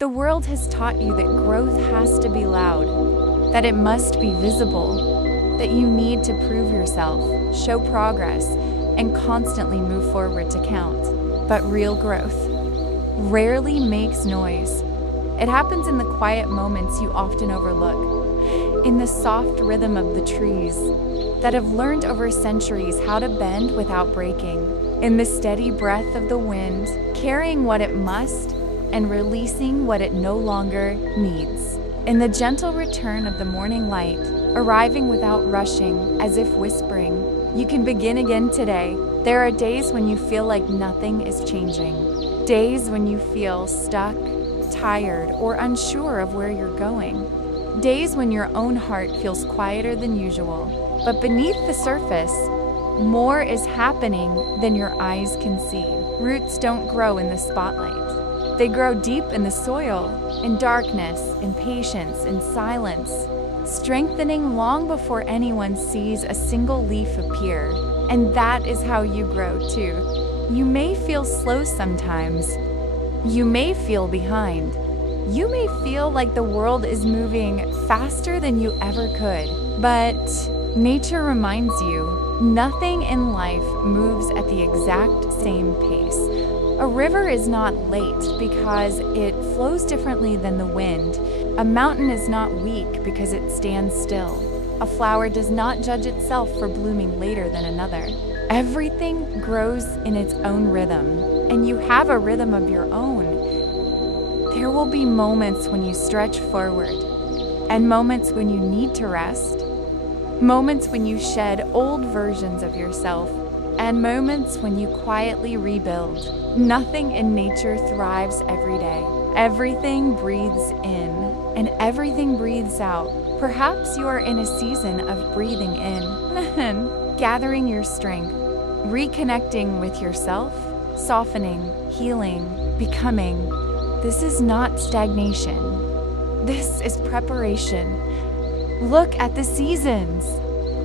The world has taught you that growth has to be loud, that it must be visible, that you need to prove yourself, show progress, and constantly move forward to count. But real growth rarely makes noise. It happens in the quiet moments you often overlook, in the soft rhythm of the trees that have learned over centuries how to bend without breaking, in the steady breath of the wind, carrying what it must and releasing what it no longer needs, in the gentle return of the morning light, arriving without rushing, as if whispering, "You can begin again today." There are days when you feel like nothing is changing, days when you feel stuck, tired, or unsure of where you're going, days when your own heart feels quieter than usual. But beneath the surface, more is happening than your eyes can see. Roots don't grow in the spotlight. They grow deep in the soil, in darkness, in patience, in silence, strengthening long before anyone sees a single leaf appear. And that is how you grow too. You may feel slow sometimes. You may feel behind. You may feel like the world is moving faster than you ever could. But nature reminds you, nothing in life moves at the exact same pace. A river is not late because it flows differently than the wind. A mountain is not weak because it stands still. A flower does not judge itself for blooming later than another. Everything grows in its own rhythm, and you have a rhythm of your own. There will be moments when you stretch forward, and moments when you need to rest, moments when you shed old versions of yourself, and moments when you quietly rebuild. Nothing in nature thrives every day. Everything breathes in, and everything breathes out. Perhaps you are in a season of breathing in, gathering your strength, reconnecting with yourself, softening, healing, becoming. This is not stagnation. This is preparation. Look at the seasons.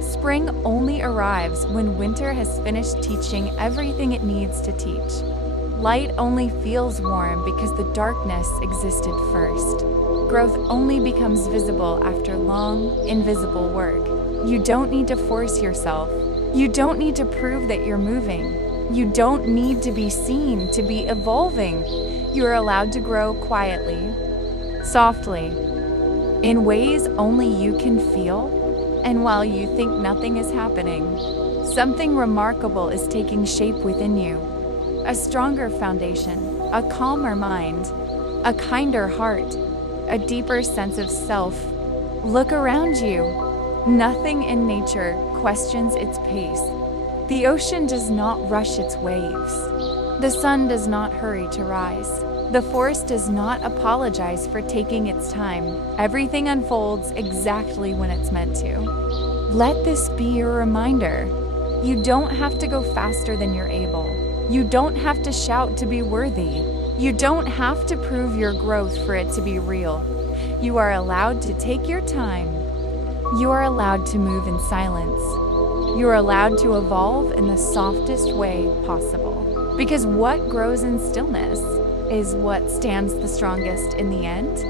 Spring only arrives when winter has finished teaching everything it needs to teach. Light only feels warm because the darkness existed first. Growth only becomes visible after long, invisible work. You don't need to force yourself. You don't need to prove that you're moving. You don't need to be seen to be evolving. You are allowed to grow quietly, softly, in ways only you can feel. And while you think nothing is happening, something remarkable is taking shape within you. A stronger foundation, a calmer mind, a kinder heart, a deeper sense of self. Look around you. Nothing in nature questions its pace. The ocean does not rush its waves. The sun does not hurry to rise. The forest does not apologize for taking its time. Everything unfolds exactly when it's meant to. Let this be your reminder. You don't have to go faster than you're able. You don't have to shout to be worthy. You don't have to prove your growth for it to be real. You are allowed to take your time. You are allowed to move in silence. You are allowed to evolve in the softest way possible. Because what grows in stillness is what stands the strongest in the end.